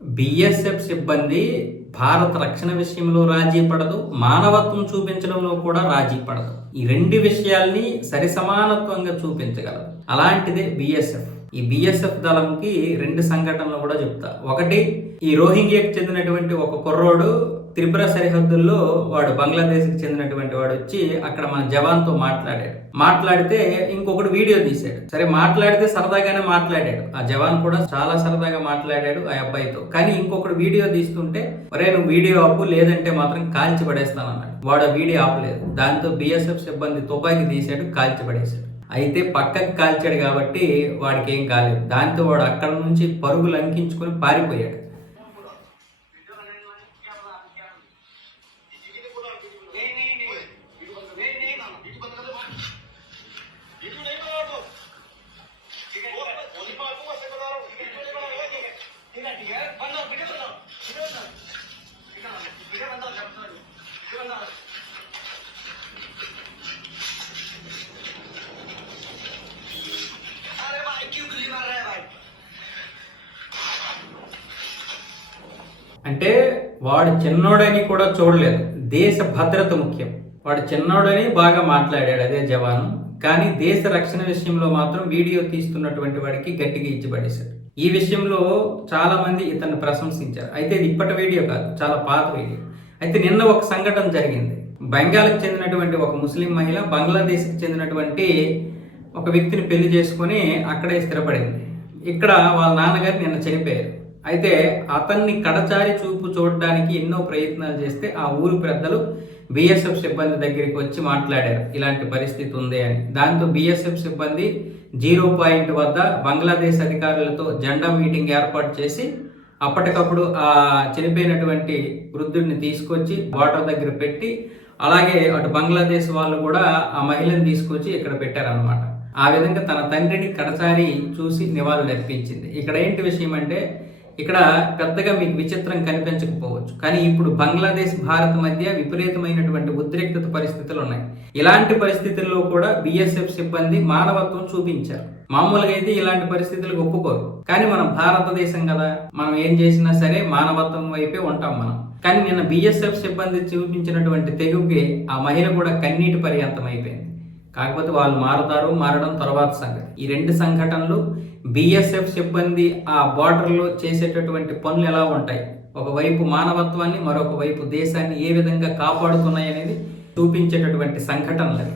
BSF సిబ్బంది భారత రక్షణ విషయంలో రాజీ పడదు, మానవత్వం చూపించడంలో కూడా రాజీ పడదు. ఈ రెండు విషయాల్ని సరిసమానత్వంగా చూపించగలదు. అలాంటిదే బిఎస్ఎఫ్. ఈ బిఎస్ఎఫ్ దళంకి రెండు సంఘటనలు కూడా చెప్తా. ఒకటి, ఈ రోహింగ్యాకి చెందినటువంటి ఒక కుర్రోడు త్రిపుర సరిహద్దుల్లో వాడు బంగ్లాదేశ్కి చెందినటువంటి వాడు వచ్చి అక్కడ మన జవాన్తో మాట్లాడితే ఇంకొకటి వీడియో తీశాడు. సరే, మాట్లాడితే సరదాగానే మాట్లాడాడు, ఆ జవాన్ కూడా చాలా సరదాగా మాట్లాడాడు ఆ అబ్బాయితో. కానీ ఇంకొకటి వీడియో తీస్తుంటే, ఒరే నువ్వు వీడియో ఆపు, లేదంటే మాత్రం కాల్చి పడేస్తానన్నాడు. వాడు ఆ వీడియో ఆపలేదు. దాంతో బిఎస్ఎఫ్ సిబ్బంది తుపాకీ తీశాడు, కాల్చి పడేశాడు. అయితే పక్కకి కాల్చాడు కాబట్టి వాడికి ఏం కాలేదు. దాంతో వాడు అక్కడ నుంచి పరుగులు లంకించుకొని పారిపోయాడు. అంటే వాడు చిన్నోడని కూడా చూడలేదు. దేశ భద్రత ముఖ్యం. వాడు చిన్నోడని బాగా మాట్లాడాడు అదే జవాను. కానీ దేశ రక్షణ విషయంలో మాత్రం వీడియో తీస్తున్నటువంటి వాడికి గట్టిగా ఇచ్చిపడేశాడు. ఈ విషయంలో చాలా మంది ఇతన్ని ప్రశంసించారు. అయితే ఇది ఇప్పటి వీడియో కాదు, చాలా పాత వీడియో. అయితే నిన్న ఒక సంఘటన జరిగింది. బెంగాల్కి చెందినటువంటి ఒక ముస్లిం మహిళ బంగ్లాదేశ్కి చెందినటువంటి ఒక వ్యక్తిని పెళ్లి చేసుకుని అక్కడే స్థిరపడింది. ఇక్కడ వాళ్ళ నాన్నగారు నిన్న చనిపోయారు. అయితే అతన్ని కడచారి చూపు చూడడానికి ఎన్నో ప్రయత్నాలు చేస్తే ఆ ఊరు పెద్దలు బిఎస్ఎఫ్ సిబ్బంది దగ్గరికి వచ్చి మాట్లాడారు, ఇలాంటి పరిస్థితి ఉంది అని. దాంతో బిఎస్ఎఫ్ సిబ్బంది 0 పాయింట్ వద్ద బంగ్లాదేశ్ అధికారులతో జెండా మీటింగ్ ఏర్పాటు చేసి అప్పటికప్పుడు ఆ చనిపోయినటువంటి వృద్ధుడిని తీసుకొచ్చి బోర్డర్ దగ్గర పెట్టి, అలాగే అటు బంగ్లాదేశ్ వాళ్ళు కూడా ఆ మహిళను తీసుకొచ్చి ఇక్కడ పెట్టారనమాట. ఆ విధంగా తన తండ్రిని కడసారి చూసి నివాళులు అర్పించింది. ఇక్కడ ఏంటి విషయం అంటే, ఇక్కడ పెద్దగా మీకు విచిత్రం కనిపించకపోవచ్చు, కానీ ఇప్పుడు బంగ్లాదేశ్ భారత్ మధ్య విపరీతమైనటువంటి ఉద్రిక్తత పరిస్థితులు ఉన్నాయి. ఇలాంటి పరిస్థితుల్లో కూడా బిఎస్ఎఫ్ సిబ్బంది మానవత్వం చూపించారు. మామూలుగా అయితే ఇలాంటి పరిస్థితులకు ఒప్పుకోరు, కానీ మనం భారతదేశం కదా, మనం ఏం చేసినా సరే మానవత్వం వైపే ఉంటాం మనం. కానీ నిన్న బిఎస్ఎఫ్ సిబ్బంది చూపించినటువంటి తెగుకి ఆ మహిళ కూడా కన్నీటి పర్యంతం అయిపోయింది. కాకపోతే వాళ్ళు మారడం తర్వాత సంగతి. ఈ రెండు సంఘటనలు బిఎస్ఎఫ్ సిబ్బంది ఆ బార్డర్లో చేసేటటువంటి పనులు ఎలా ఉంటాయి, ఒకవైపు మానవత్వాన్ని, మరొక వైపు దేశాన్ని ఏ విధంగా కాపాడుతున్నాయి అనేది చూపించేటటువంటి సంఘటనలు.